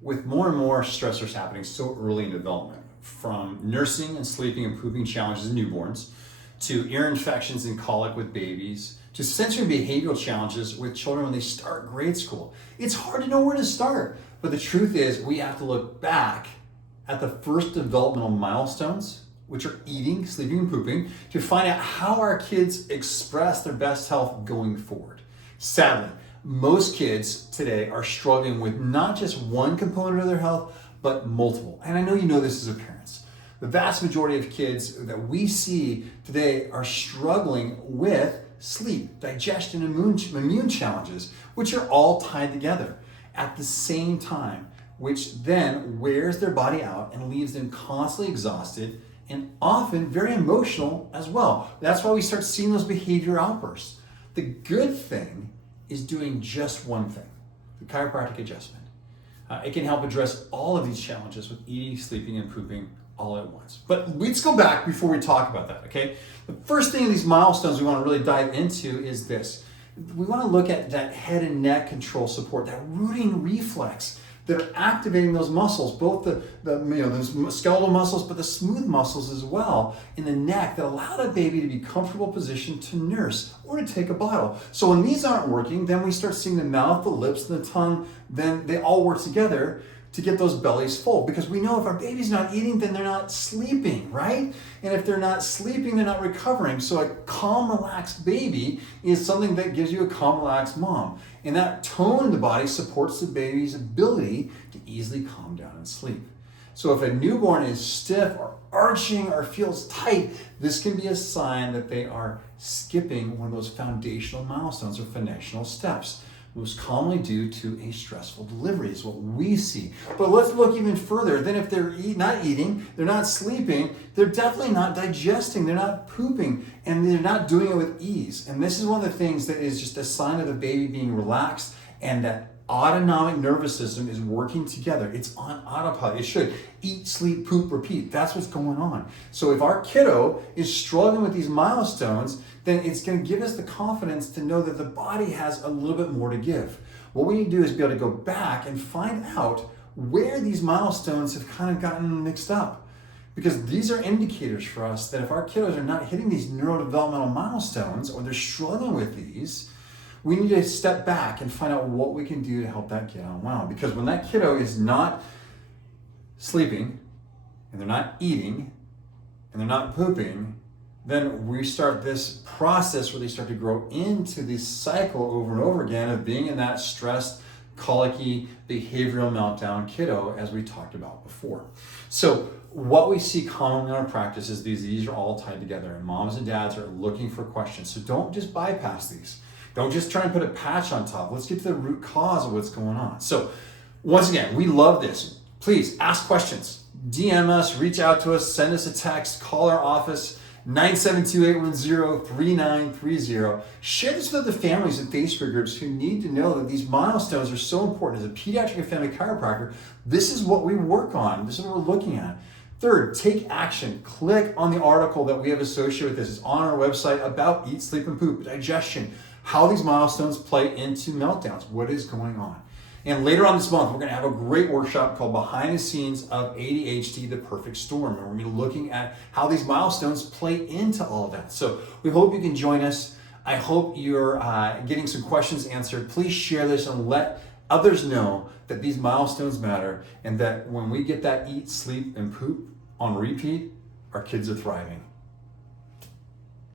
with more and more stressors happening so early in development, from nursing and sleeping and pooping challenges in newborns, to ear infections and colic with babies, to sensory behavioral challenges with children when they start grade school. It's hard to know where to start, but the truth is we have to look back at the first developmental milestones, which are eating, sleeping, and pooping, to find out how our kids express their best health going forward. Sadly, most kids today are struggling with not just one component of their health, but multiple. And I know you know this as a parent. The vast majority of kids that we see today are struggling with sleep, digestion, and immune challenges, which are all tied together at the same time, which then wears their body out and leaves them constantly exhausted and often very emotional as well. That's why we start seeing those behavior outbursts. The good thing is doing just one thing, the chiropractic adjustment. It can help address all of these challenges with eating, sleeping, and pooping all at once. But let's go back before we talk about that, okay? The first thing in these milestones we want to really dive into is this. We want to look at that head and neck control support, that rooting reflex that are activating those muscles, both the skeletal muscles, but the smooth muscles as well in the neck that allow the baby to be comfortable positioned to nurse or to take a bottle. So when these aren't working, then we start seeing the mouth, the lips, and the tongue, then they all work together to get those bellies full. Because we know if our baby's not eating, then they're not sleeping, right? And if they're not sleeping, they're not recovering. So a calm, relaxed baby is something that gives you a calm, relaxed mom. And that tone in the body supports the baby's ability to easily calm down and sleep. So if a newborn is stiff or arching or feels tight, this can be a sign that they are skipping one of those foundational milestones or foundational steps. Most commonly due to a stressful delivery is what we see. But let's look even further. Then if they're not eating, they're not sleeping, they're definitely not digesting, they're not pooping, and they're not doing it with ease. And this is one of the things that is just a sign of the baby being relaxed and that autonomic nervous system is working together. It's on autopilot. It should eat, sleep, poop, repeat. That's what's going on. So if our kiddo is struggling with these milestones, then it's going to give us the confidence to know that the body has a little bit more to give. What we need to do is be able to go back and find out where these milestones have kind of gotten mixed up. Because these are indicators for us that if our kiddos are not hitting these neurodevelopmental milestones or they're struggling with these, we need to step back and find out what we can do to help that kid unwound. Because when that kiddo is not sleeping, and they're not eating, and they're not pooping, then we start this process where they start to grow into this cycle over and over again of being in that stressed, colicky, behavioral meltdown kiddo, as we talked about before. So what we see commonly in our practice is these are all tied together, and moms and dads are looking for questions. So don't just bypass these. Don't just try and put a patch on top. Let's get to the root cause of what's going on. So once again, we love this. Please ask questions. DM us, reach out to us, send us a text, call our office, 972-810-3930. Share this with the families and Facebook groups who need to know that these milestones are so important. As a pediatric and family chiropractor, this is what we work on. This is what we're looking at. Third, take action. Click on the article that we have associated with this. It's on our website about eat, sleep, and poop, digestion, how these milestones play into meltdowns, what is going on. And later on this month, we're going to have a great workshop called Behind the Scenes of ADHD, the Perfect Storm. And we're going to be looking at how these milestones play into all of that. So we hope you can join us. I hope you're getting some questions answered. Please share this and let others know that these milestones matter and that when we get that eat, sleep, and poop on repeat, our kids are thriving.